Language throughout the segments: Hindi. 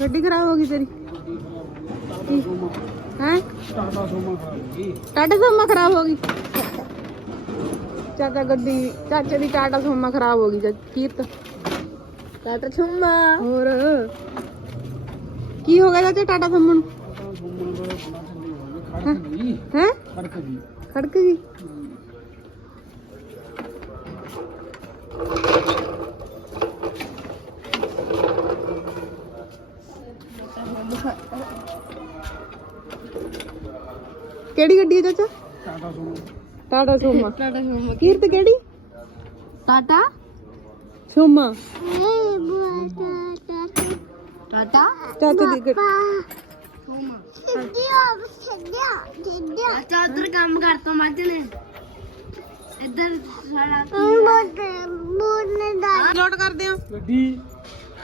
ਗੱਡੀ ਖਰਾਬ ਹੋ ਗਈ ਤੇਰੀ ਹੈ ਟਾਟਾ ਸੋਮਾ ਖਰਾਬ ਹੋ ਗਈ ਟਾਟਾ ਸੋਮਾ ਖਰਾਬ ਹੋ ਗਈ ਚਾਚਾ ਗੱਡੀ ਚਾਚੇ ਦੀ ਟਾਟਾ ਸੋਮਾ ਖਰਾਬ ਹੋ ਗਈ ਕੀਰਤ ਟਾਟਾ ਸੋਮਾ ਹੋਰ ਕੀ ਹੋ ਗਿਆ ਚਾਚਾ ਟਾਟਾ ਸੋਮਾ ਨੂੰ ਹੈ ਖੜਕ ਗਈ ਖੜਕ ਗਈ ਖੜਕ ਗਈ केड़ी गड्डी है चाचा टाटा सुमो टाटा सुमो कीर्ति केड़ी टाटा सुमो ए टाटा टाटा दी गड्डी काम करते हैं इधर कर दिया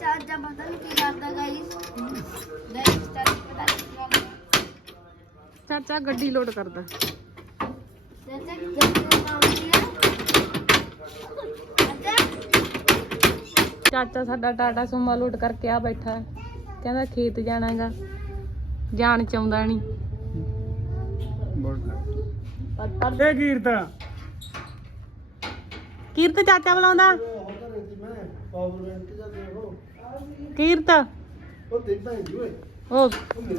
ਚਾਰਜ ਆ ਪਤਾ ਨਹੀਂ ਕੀ ਕਰਦਾ ਗਾਈਸ ਚਾਚਾ ਗੱਡੀ ਲੋਡ ਕਰਦਾ ਚਾਚਾ ਸਾਡਾ ਟਾਟਾ ਸੁਮਾ ਲੋਡ ਕਰਕੇ ਆ ਬੈਠਾ ਹੈ ਕਹਿੰਦਾ ਖੇਤ ਜਾਣਾਗਾ ਜਾਣ ਚ ਆਉਂਦਾ ਨਹੀਂ ਪੱਤੇ ਕੀਰਤਾ ਕੀਰਤ ਚਾਚਾ ਬੁਲਾਉਂਦਾ power bank Tirta. Oh. Te está en